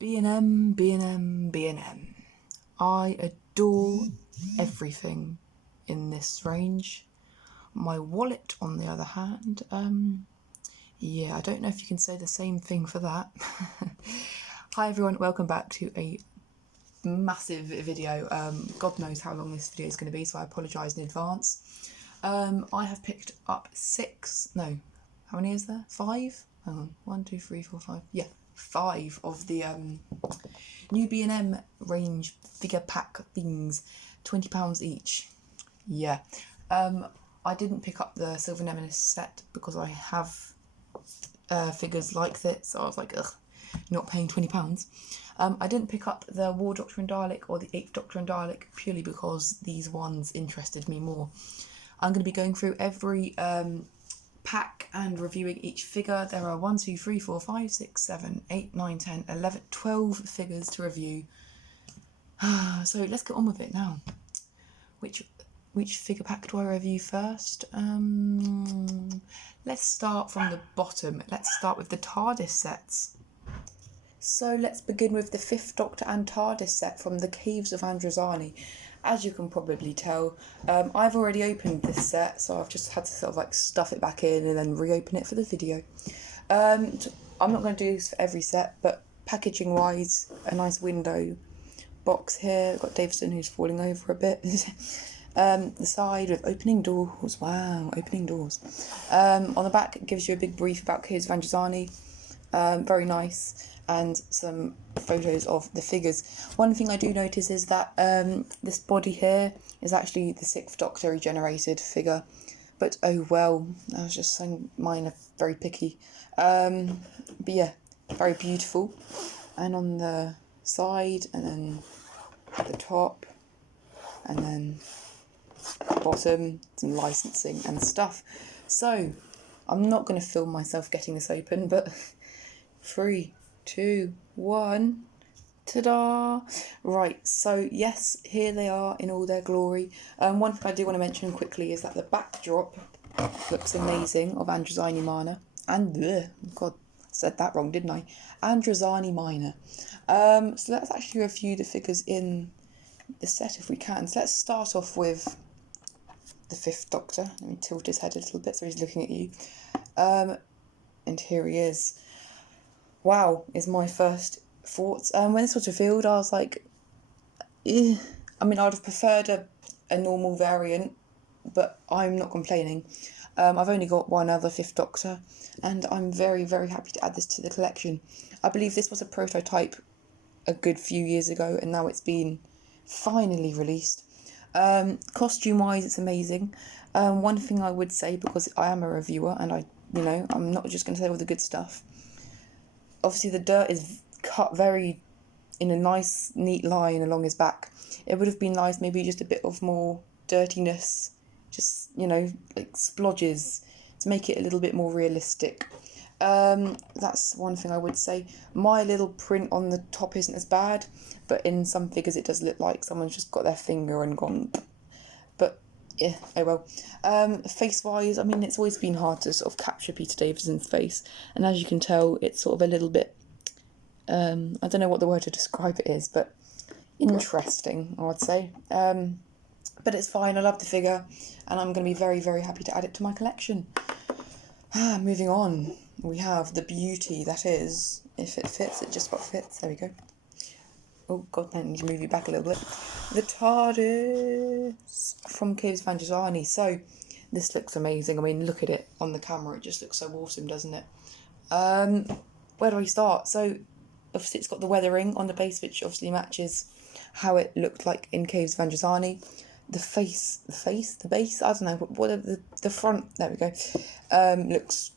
B&M, B&M, B&M. I adore everything in this range. My wallet, on the other hand, yeah, I don't know if you can say the same thing for that. Hi everyone, welcome back to a massive video. God knows how long this video is going to be, so I apologise in advance. I have picked up how many is there? 5? Hang on, 1, 2, 3, 4, 5. Yeah, 5 of the new B&M range figure pack things, £20 each. Yeah. I didn't pick up the Silver Nemesis set because I have figures like this, so I was like, ugh, not paying £20. I didn't pick up the War Doctor and Dalek or the 8th Doctor and Dalek purely because these ones interested me more. I'm going to be going through every pack and reviewing each figure. There are 1, 2, 3, 4, 5, 6, 7, 8, 9, 10, 11, 12 figures to review. So let's get on with it now. Which figure pack do I review first? Let's start from the bottom. Let's start with the TARDIS sets. So let's begin with the 5th Doctor and TARDIS set from the Caves of Androzani. As you can probably tell, I've already opened this set, so I've just had to sort of like stuff it back in and then reopen it for the video. I'm not going to do this for every set, but packaging wise, a nice window box here. I've got Davison who's falling over a bit. The side with opening doors. Wow, opening doors. On the back, it gives you a big brief about Caves of Androzani. Very nice. And some photos of the figures. One thing I do notice is that this body here is actually the 6th Doctor regenerated figure. But oh well, I was just saying mine are very picky. But yeah, very beautiful. And on the side, and then at the top, and then bottom, some licensing and stuff. So I'm not going to film myself getting this open, but 3, 2, 1, ta-da! Right, so yes, here they are in all their glory. One thing I do want to mention quickly is that the backdrop looks amazing of Androzani Minor. God, said that wrong, didn't I? Androzani Minor. So let's actually review the figures in the set if we can. So let's start off with the 5th Doctor. Let me tilt his head a little bit so he's looking at you. And here he is. Wow, is my first thoughts. When this was revealed, I was like, eh. I mean, I'd have preferred a normal variant, but I'm not complaining. I've only got one other 5th Doctor, and I'm very, very happy to add this to the collection. I believe this was a prototype a good few years ago, and now it's been finally released. Costume-wise, it's amazing. One thing I would say, because I am a reviewer, and I'm not just going to say all the good stuff. Obviously, the dirt is cut very in a nice, neat line along his back. It would have been nice, maybe just a bit of more dirtiness, just, like splodges, to make it a little bit more realistic. That's one thing I would say. My little print on the top isn't as bad, but in some figures it does look like someone's just got their finger and gone. But yeah, oh well. Face-wise, I mean, it's always been hard to sort of capture Peter Davison's face, and as you can tell, it's sort of a little bit, I don't know what the word to describe it is, but interesting, I would say. But it's fine, I love the figure, and I'm going to be very, very happy to add it to my collection. Moving on, we have the beauty that is, if it fits, it just about fits, there we go. Oh god, I need to move you back a little bit. The TARDIS from Caves of Androzani. So, this looks amazing. I mean, look at it on the camera. It just looks so awesome, doesn't it? Where do I start? So, obviously it's got the weathering on the base, which obviously matches how it looked like in Caves of Androzani. The base, I don't know, whatever, the front, there we go, looks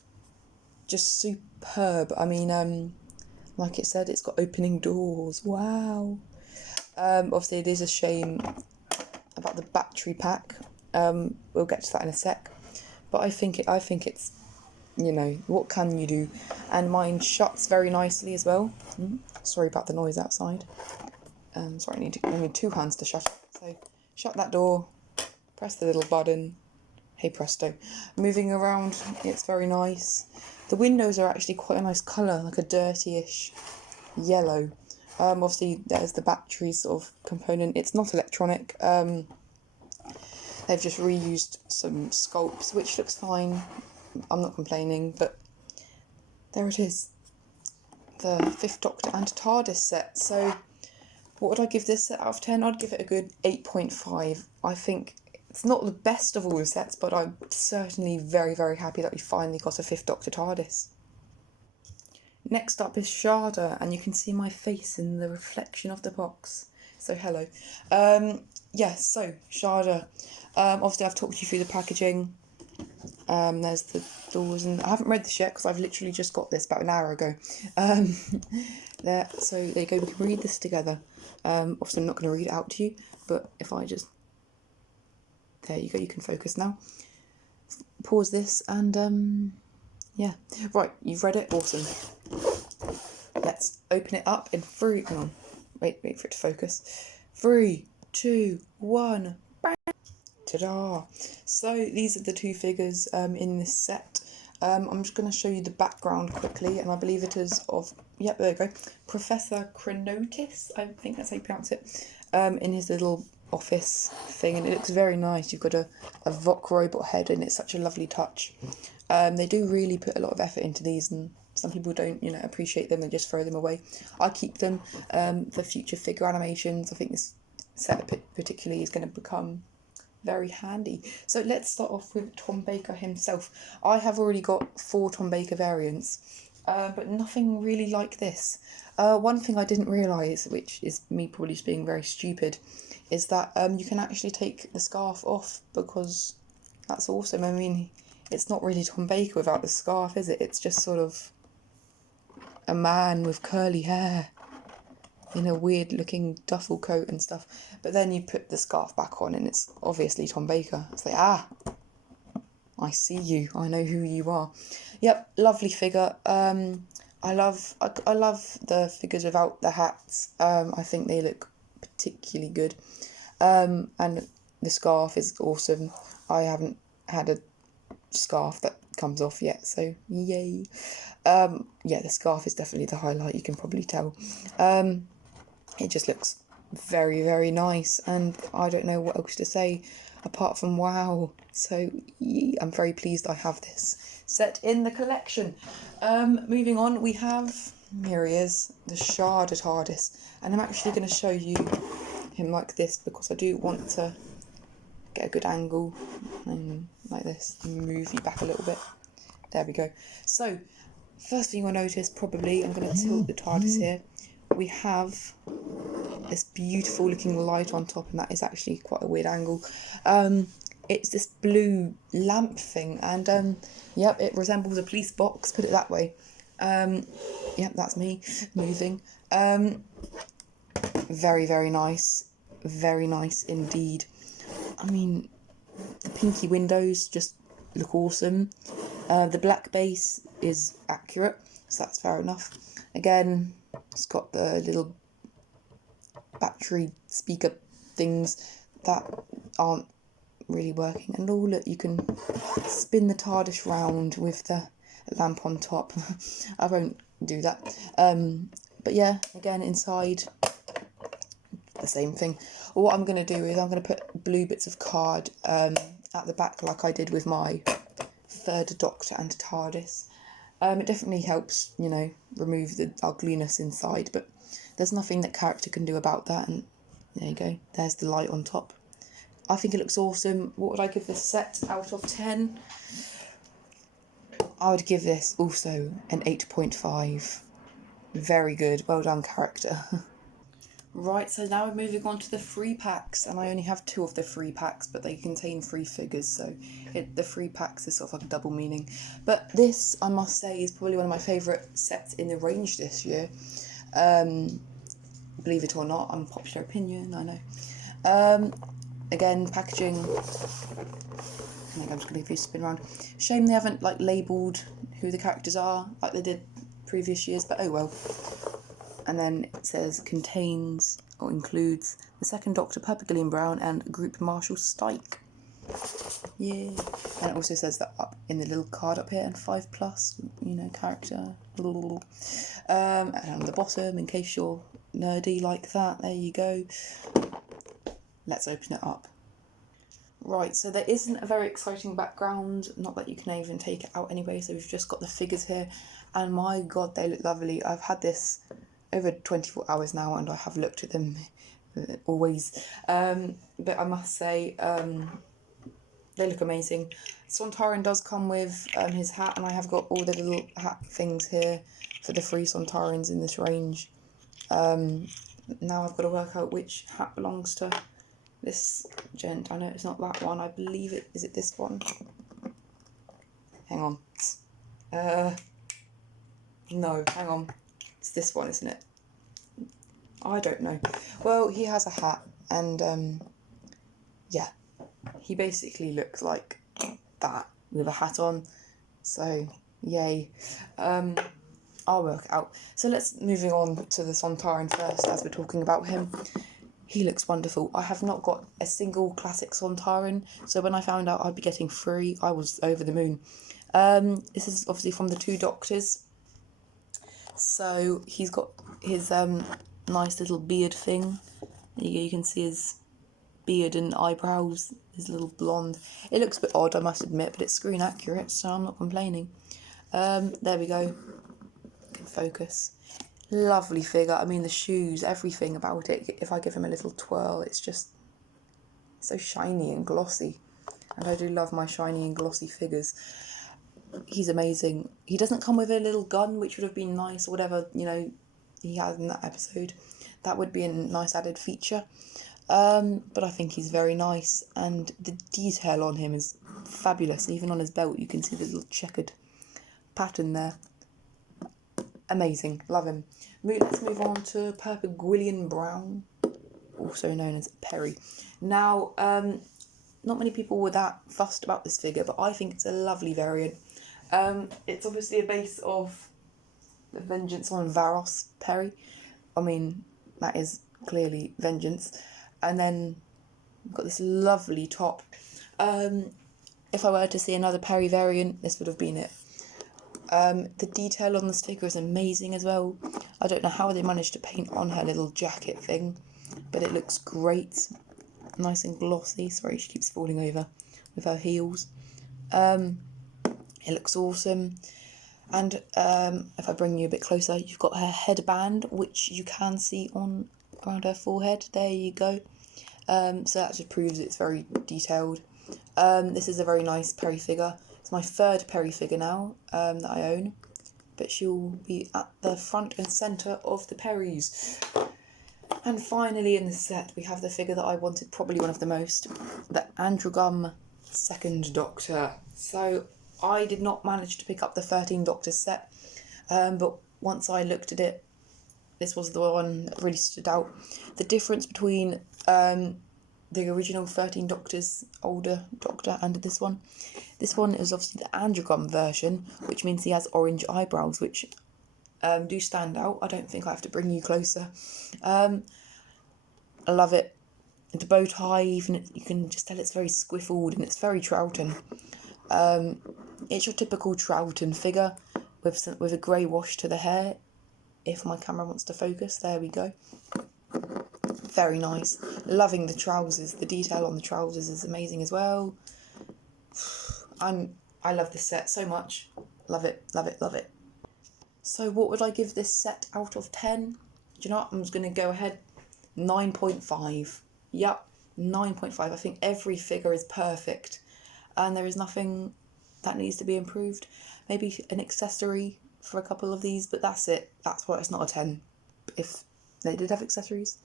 just superb. I mean, like it said, it's got opening doors. Wow. Obviously, it is a shame about the battery pack. We'll get to that in a sec. But I think it's, what can you do? And mine shuts very nicely as well. Sorry about the noise outside. Sorry, I need 2 hands to shut it. So, shut that door. Press the little button. Hey presto. Moving around, it's very nice. The windows are actually quite a nice colour, like a dirty-ish yellow. Obviously there's the battery sort of component. It's not electronic. They've just reused some sculpts, which looks fine. I'm not complaining, but there it is. The 5th Doctor and TARDIS set. So what would I give this set out of 10? I'd give it a good 8.5. I think it's not the best of all the sets, but I'm certainly very, very happy that we finally got a 5th Doctor TARDIS. Next up is Shada, and you can see my face in the reflection of the box. So hello. So Shada. Obviously I've talked you through the packaging. There's the doors, and I haven't read this yet because I've literally just got this about an hour ago. There, so there you go, we can read this together. Obviously I'm not going to read it out to you, but if I just... There you go, you can focus now. Pause this and yeah. Right, you've read it, awesome. Let's open it up in 3... Hang on, wait for it to focus. 3, 2, 1, bang! Ta-da! So these are the 2 figures in this set. I'm just going to show you the background quickly, and I believe it is of, yep, there you go, Professor Chronotis, I think that's how you pronounce it, in his little office thing, and it looks very nice. You've got a Vok robot head, and it's such a lovely touch. They do really put a lot of effort into these, and some people don't, appreciate them, they just throw them away. I keep them for future figure animations. I think this set particularly is going to become very handy. So let's start off with Tom Baker himself. I have already got 4 Tom Baker variants, but nothing really like this. One thing I didn't realise, which is me probably just being very stupid, is that you can actually take the scarf off, because that's awesome. I mean, it's not really Tom Baker without the scarf, is it? It's just sort of a man with curly hair in a weird looking duffel coat and stuff. But then you put the scarf back on and it's obviously Tom Baker. It's like, I see you. I know who you are. Yep, lovely figure. I love the figures without the hats. I think they look particularly good. And the scarf is awesome. I haven't had a scarf that comes off yet, so yay. Yeah, the scarf is definitely the highlight, you can probably tell. It just looks very, very nice, and I don't know what else to say apart from wow. So I'm very pleased I have this set in the collection. Moving on, we have, here he is, the Shada TARDIS, and I'm actually going to show you him like this because I do want to get a good angle, and like this, move you back a little bit. There we go. So first thing you'll notice, probably, I'm going to tilt the TARDIS here. We have this beautiful looking light on top, and that is actually quite a weird angle. It's this blue lamp thing, and yep, it resembles a police box, put it that way. Yep, that's me moving. Very, very nice indeed. I mean, the pinky windows just look awesome. The black base is accurate, so that's fair enough. Again, it's got the little battery speaker things that aren't really working. And oh look, you can spin the TARDIS round with the lamp on top. I won't do that. But yeah, again, inside, the same thing. What I'm going to do is I'm going to put blue bits of card at the back like I did with my 3rd Doctor and TARDIS. It definitely helps, remove the ugliness inside, but there's nothing that character can do about that, and there you go, there's the light on top. I think it looks awesome. What would I give this set out of 10? I would give this also an 8.5. Very good, well done character. Right, so now we're moving on to the free packs, and I only have 2 of the free packs, but they contain 3 figures, so the free packs is sort of like a double meaning. But this, I must say, is probably one of my favourite sets in the range this year. Believe it or not, unpopular opinion, I know. Again, packaging, I think I'm just going to give you a spin around. Shame they haven't labelled who the characters are like they did previous years, but oh well. And then it says contains or includes the 2nd Doctor, Purple Gillian Brown, and Group Marshal Stike. Yeah. And it also says that up in the little card up here, and 5+, you know, character. And on the bottom, in case you're nerdy like that, there you go. Let's open it up. Right, so there isn't a very exciting background, not that you can even take it out anyway, so we've just got the figures here, and my god, they look lovely. I've had this over 24 hours now, and I have looked at them always, but I must say, they look amazing. Sontaran does come with his hat, and I have got all the little hat things here for the 3 Sontarans in this range. Now I've got to work out which hat belongs to this gent. I know it's not that one. I believe it. Is it this one? Hang on. No, hang on. It's this one, isn't it? I don't know. Well, he has a hat, and yeah, he basically looks like that with a hat on. So yay. I'll work it out. So let's moving on to the Sontaran first, as we're talking about him. He looks wonderful. I have not got a single classic Sontaran, so when I found out I'd be getting 3, I was over the moon. This is obviously from the 2 Doctors. So he's got his nice little beard thing. You can see his beard and eyebrows, his little blonde. It looks a bit odd, I must admit, but it's screen accurate, so I'm not complaining. There we go. Can focus. Lovely figure. I mean, the shoes, everything about it. If I give him a little twirl, it's just so shiny and glossy. And I do love my shiny and glossy figures. He's amazing. He doesn't come with a little gun, which would have been nice, or whatever, you know, he had in that episode. That would be a nice added feature. But I think he's very nice, and the detail on him is fabulous. Even on his belt, you can see the little checkered pattern there. Amazing. Love him. Let's move on to Purpegwillian Brown, also known as Perry. Now, not many people were that fussed about this figure, but I think it's a lovely variant. It's obviously a base of the Vengeance on Varos Perry. I mean, that is clearly Vengeance. And then we've got this lovely top. If I were to see another Perry variant, this would have been it. The detail on this figure is amazing as well. I don't know how they managed to paint on her little jacket thing, but it looks great. Nice and glossy. Sorry, she keeps falling over with her heels. It looks awesome. And if I bring you a bit closer, you've got her headband, which you can see on around her forehead. There you go. So that just proves it's very detailed. This is a very nice Perry figure. It's my 3rd Perry figure now that I own, but she'll be at the front and centre of the Perrys. And finally in the set we have the figure that I wanted probably one of the most, the Androgum 2nd Doctor. So I did not manage to pick up the 13 Doctors set, but once I looked at it, this was the one that really stood out. The difference between the original 13 Doctors, older Doctor, and this one is obviously the Androgum version, which means he has orange eyebrows, which do stand out. I don't think I have to bring you closer. I love it. The bow tie, even you can just tell it's very squiffled and it's very Troughton. It's your typical Troughton figure with a grey wash to the hair. If my camera wants to focus, there we go. Very nice. Loving the trousers. The detail on the trousers is amazing as well. I love this set so much. Love it, love it, love it. So what would I give this set out of 10? Do you know what? I'm just going to go ahead. 9.5. Yep, 9.5. I think every figure is perfect. And there is nothing that needs to be improved. Maybe an accessory for a couple of these, but that's it. That's why it's not a 10. If they did have accessories,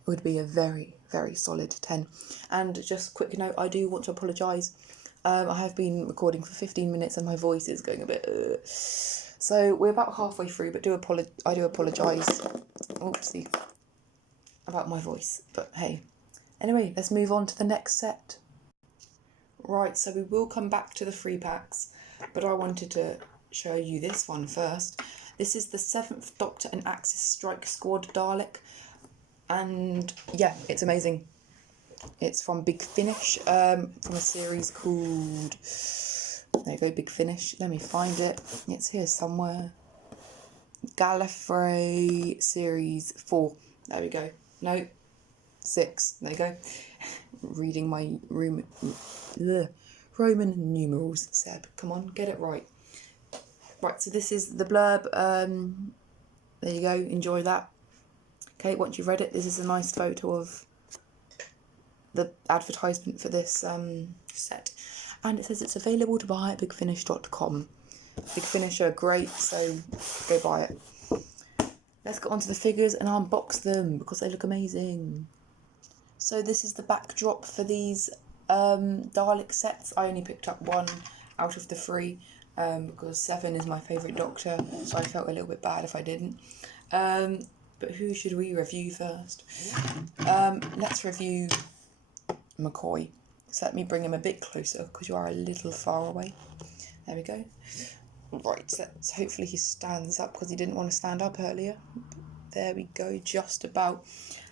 it would be a very, very solid 10. And just a quick note, I do want to apologise. I have been recording for 15 minutes and my voice is going a bit... So we're about halfway through, but I do apologise. Oopsie. About my voice, but hey. Anyway, let's move on to the next set. Right, so we will come back to the 3 packs, but I wanted to show you this one first. This is the 7th Doctor and Axis Strike Squad Dalek, and yeah, it's amazing. It's from Big Finish, from a series called, there you go, Big Finish, let me find it, it's here somewhere, Gallifrey Series 4, there we go, no, 6, there you go, reading my Roman numerals, Seb, come on, get it right. Right, so this is the blurb, there you go, enjoy that. Okay, once you've read it, this is a nice photo of the advertisement for this set. And it says it's available to buy at bigfinish.com. Big Finish are great, so go buy it. Let's get onto the figures and unbox them because they look amazing. So this is the backdrop for these Dalek sets. I only picked up one out of the 3 because 7 is my favourite Doctor, so I felt a little bit bad if I didn't. But who should we review first? Let's review McCoy. So let me bring him a bit closer because you are a little far away. There we go. Right, so hopefully he stands up because he didn't want to stand up earlier. There we go, just about.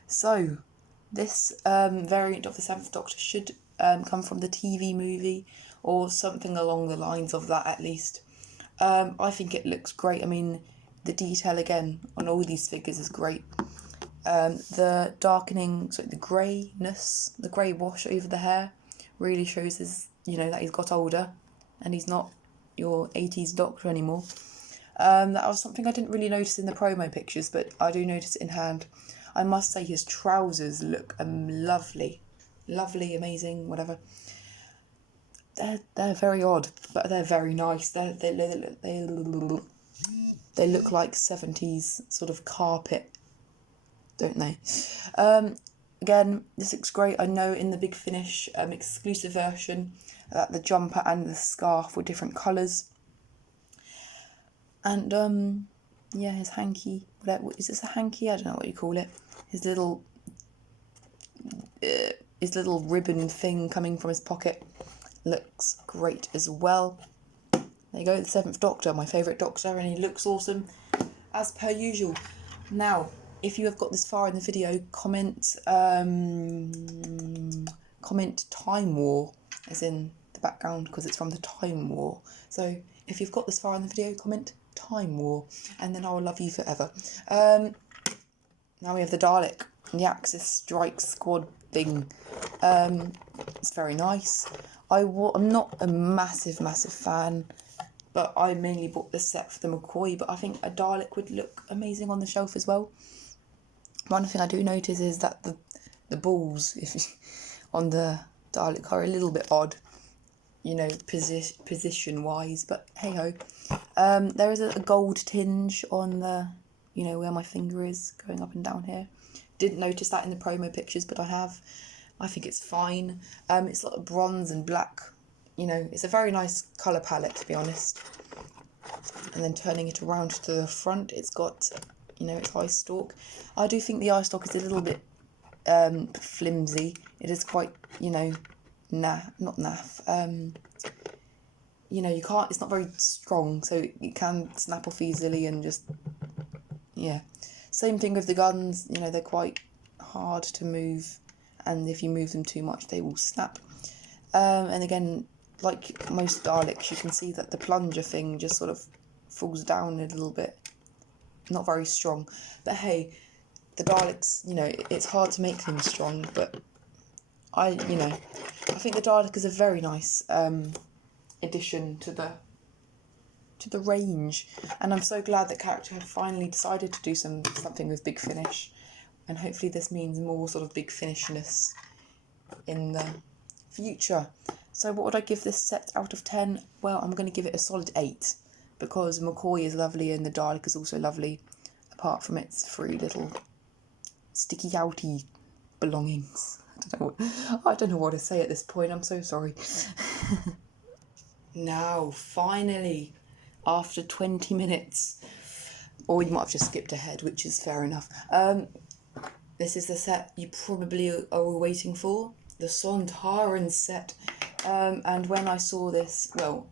So this variant of the 7th Doctor should come from the TV movie or something along the lines of that at least. I think it looks great. I mean, the detail again on all these figures is great. The darkening, the greyness, the grey wash over the hair really shows his, that he's got older and he's not your 80s Doctor anymore. That was something I didn't really notice in the promo pictures, but I do notice it in hand. I must say his trousers look lovely, amazing, whatever. They're very odd, but they're very nice. They look like 70s sort of carpet, don't they? Again, this looks great. I know in the Big Finish exclusive version that the jumper and the scarf were different colours. And yeah, his hanky, is this a hanky? I don't know what you call it. His little ribbon thing coming from his pocket looks great as well. There you go, the 7th Doctor, my favourite Doctor, and he looks awesome as per usual. Now, if you have got this far in the video, comment Time War, as in the background, because it's from the Time War. So if you've got this far in the video, comment Time War, and then I will love you forever. Now we have the Dalek, the Axis Strike Squad thing. It's very nice. I'm not a massive fan, but I mainly bought this set for the McCoy, but I think a Dalek would look amazing on the shelf as well. One thing I do notice is that the balls on the Dalek are a little bit odd, position-wise, but hey-ho. There is a gold tinge on the, where my finger is going up and down here. Didn't notice that in the promo pictures, but I have. I think it's fine. It's like bronze and black. It's a very nice colour palette, to be honest. And then turning it around to the front, it's got, its eye stalk. I do think the eye stalk is a little bit flimsy. It is quite, not naff. You can't, it's not very strong, so it can snap off easily and just, yeah. Same thing with the guns, they're quite hard to move, and if you move them too much, they will snap. And again, like most Daleks, you can see that the plunger thing just sort of falls down a little bit. Not very strong. But hey, the Daleks, it's hard to make them strong, but I think the Dalek is a very nice addition to the range, and I'm so glad that character have finally decided to do something with Big Finish, and hopefully this means more sort of Big Finishness in the future. So what would I give this set out of 10? Well, I'm going to give it a solid 8, because McCoy is lovely and the Dalek is also lovely, apart from its 3 little sticky outy belongings. I don't know what to say at this point, I'm so sorry. Now, finally, after 20 minutes, or you might have just skipped ahead, which is fair enough. This is the set you probably are all waiting for, the Sontaran set. And when I saw this, well,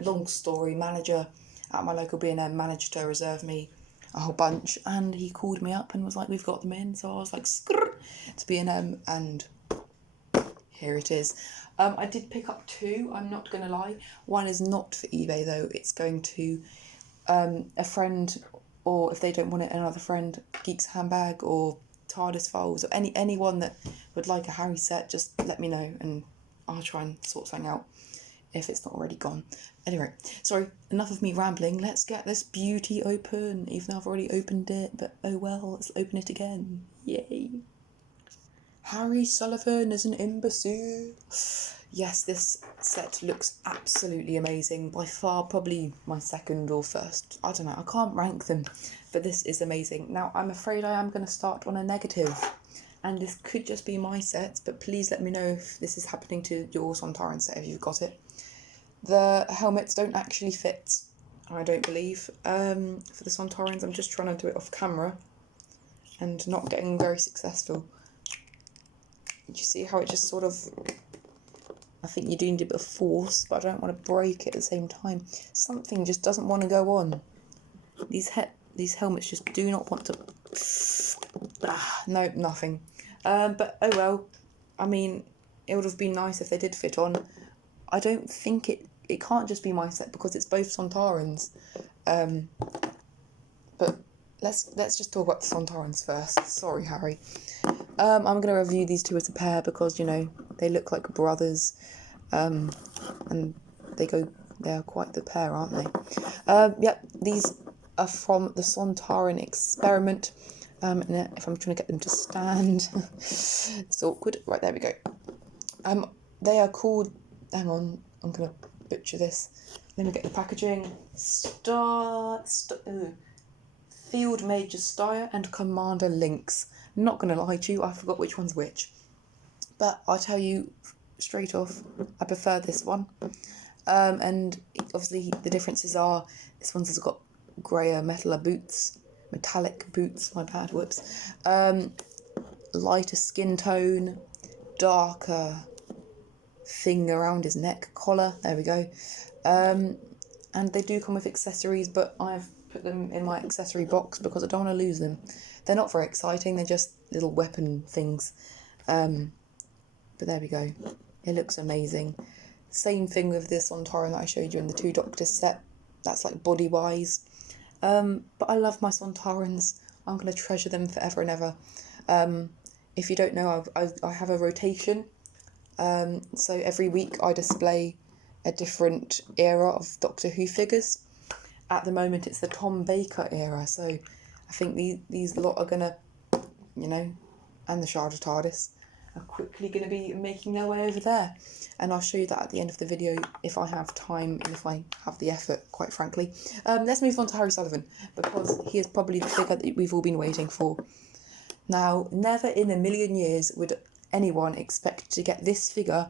long story, manager at my local B&M managed to reserve me a whole bunch, and he called me up and was like, we've got them in. So I was like, skrrr, to B&M, and here it is. I did pick up 2, I'm not going to lie. One is not for eBay though, it's going to a friend, or if they don't want it, another friend, Geek's Handbag or TARDIS Files, or anyone that would like a Harry set, just let me know and I'll try and sort something out if it's not already gone. Anyway, sorry, enough of me rambling. Let's get this beauty open, even though I've already opened it, but oh well, let's open it again. Yay. Harry Sullivan is an imbecile. Yes, this set looks absolutely amazing. By far, probably my second or first. I don't know, I can't rank them, but this is amazing. Now, I'm afraid I am going to start on a negative, and this could just be my set, but please let me know if this is happening to your Sontaran set, if you've got it. The helmets don't actually fit, I don't believe. For the Sontarans, I'm just trying to do it off camera and not getting very successful. You see how it just sort of, I think you do need a bit of force, but I don't want to break it at the same time. Something just doesn't want to go on. These helmets just do not want to. No, nothing. But oh well. I mean, it would have been nice if they did fit on. I don't think it can't just be my set because it's both Sontarans. But let's just talk about the Sontarans first. Sorry, Harry. I'm going to review these 2 as a pair because, you know, they look like brothers. And they're quite the pair, aren't they? Yep, these are from the Sontaran experiment. And if I'm trying to get them to stand, it's awkward. Right, there we go. They are called, hang on, I'm going to butcher this. Let me get the packaging. Field Major Steyr and Commander Lynx. Not going to lie to you, I forgot which one's which. But I'll tell you straight off, I prefer this one. And obviously the differences are, this one's has got greyer metallic boots, my bad, whoops. Lighter skin tone, darker thing around his neck, collar, there we go. And they do come with accessories, but I've put them in my accessory box because I don't want to lose them. They're not very exciting, they're just little weapon things. But there we go. It looks amazing. Same thing with this Sontaran that I showed you in the 2 Doctors set. That's like body-wise. But I love my Sontarans. I'm going to treasure them forever and ever. If you don't know, I have a rotation. So every week I display a different era of Doctor Who figures. At the moment it's the Tom Baker era, so I think these lot are going to, you know, and the Shada TARDIS are quickly going to be making their way over there. And I'll show you that at the end of the video if I have time and if I have the effort, quite frankly. Let's move on to Harry Sullivan, because he is probably the figure that we've all been waiting for. Now, never in a million years would anyone expect to get this figure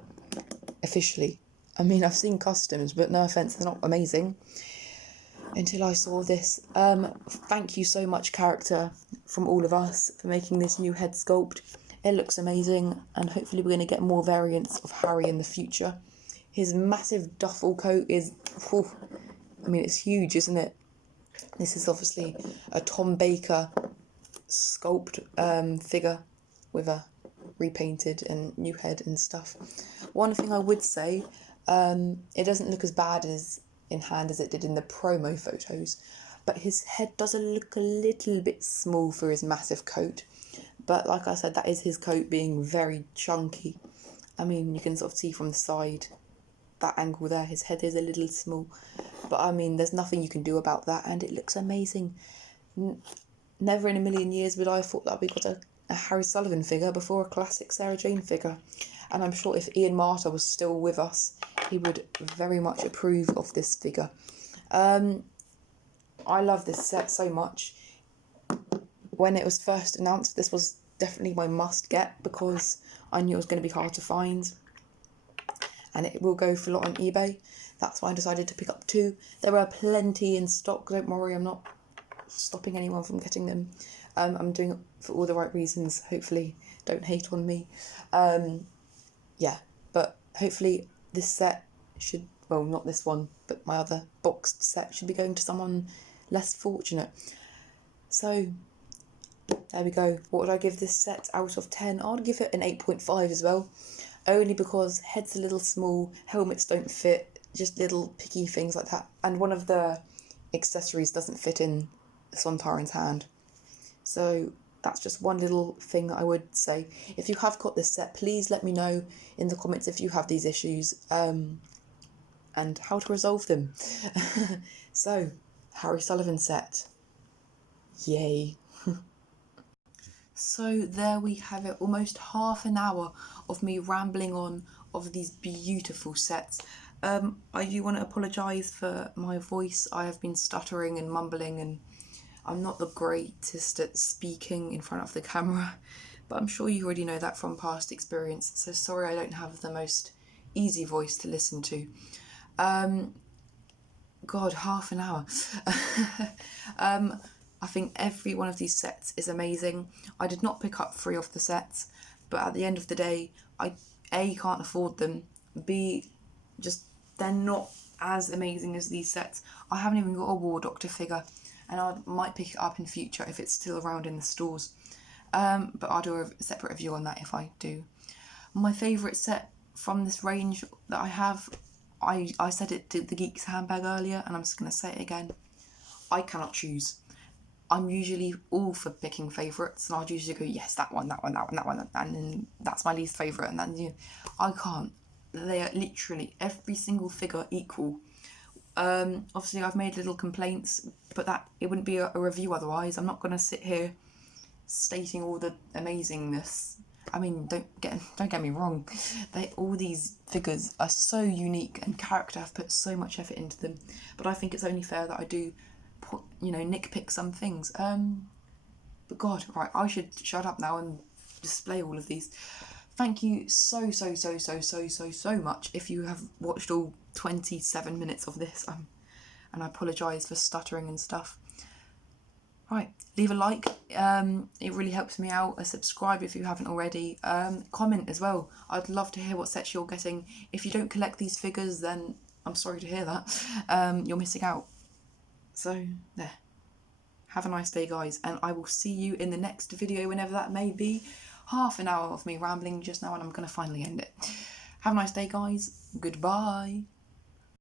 officially. I mean, I've seen customs, but no offence, they're not amazing. Until I saw this. Thank you so much, character, from all of us, for making this new head sculpt. It looks amazing, and hopefully we're going to get more variants of Harry in the future. His massive duffel coat is, I mean, it's huge, isn't it? This is obviously a Tom Baker sculpt figure with a repainted and new head and stuff. One thing I would say, it doesn't look as bad in hand as it did in the promo photos, but his head does look a little bit small for his massive coat. But like I said, that is his coat being very chunky. I mean, you can sort of see from the side, that angle there, his head is a little small. But I mean, there's nothing you can do about that, and it looks amazing. Never in a million years would I have thought that we got a Harry Sullivan figure before a classic Sarah Jane figure. And I'm sure if Ian Marter was still with us, he would very much approve of this figure. I love this set so much. When it was first announced, this was definitely my must get because I knew it was going to be hard to find. And it will go for a lot on eBay. That's why I decided to pick up 2. There are plenty in stock, don't worry, I'm not stopping anyone from getting them. I'm doing it for all the right reasons, hopefully don't hate on me. Yeah, but hopefully this set should, well, not this one, but my other boxed set should be going to someone less fortunate. So there we go. What would I give this set out of 10? I'd give it an 8.5 as well. only because head's a little small, helmets don't fit, just little picky things like that. And one of the accessories doesn't fit in Sontaran's hand. So that's just one little thing that I would say. If you have got this set, please let me know in the comments if you have these issues and how to resolve them. So, Harry Sullivan set. Yay. So there we have it, almost half an hour of me rambling on of these beautiful sets. I do want to apologise for my voice. I have been stuttering and mumbling, and I'm not the greatest at speaking in front of the camera, but I'm sure you already know that from past experience, so sorry I don't have the most easy voice to listen to. God, half an hour. I think every one of these sets is amazing. I did not pick up 3 of the sets, but at the end of the day, I A, can't afford them, B, just they're not as amazing as these sets. I haven't even got a War Doctor figure, and I might pick it up in future if it's still around in the stores. But I'll do a separate review on that if I do. My favourite set from this range that I have, I said it to the Geek's Handbag earlier, and I'm just going to say it again. I cannot choose. I'm usually all for picking favourites, and I'd usually go, yes, that one, and then that's my least favourite, and then I can't. They are literally every single figure equal. Obviously I've made little complaints, but that it wouldn't be a review otherwise. I'm not going to sit here stating all the amazingness. I mean, don't get me wrong. All these figures are so unique, and character have put so much effort into them. But I think it's only fair that I do nitpick some things. But God, right, I should shut up now and display all of these. Thank you so much if you have watched all 27 minutes of this. And I apologise for stuttering and stuff. Right, leave a like, it really helps me out. A subscribe if you haven't already. Comment as well. I'd love to hear what sets you're getting. If you don't collect these figures, then I'm sorry to hear that. You're missing out. So, there. Have a nice day, guys, and I will see you in the next video, whenever that may be. Half an hour of me rambling just now, and I'm going to finally end it. Have a nice day, guys. Goodbye.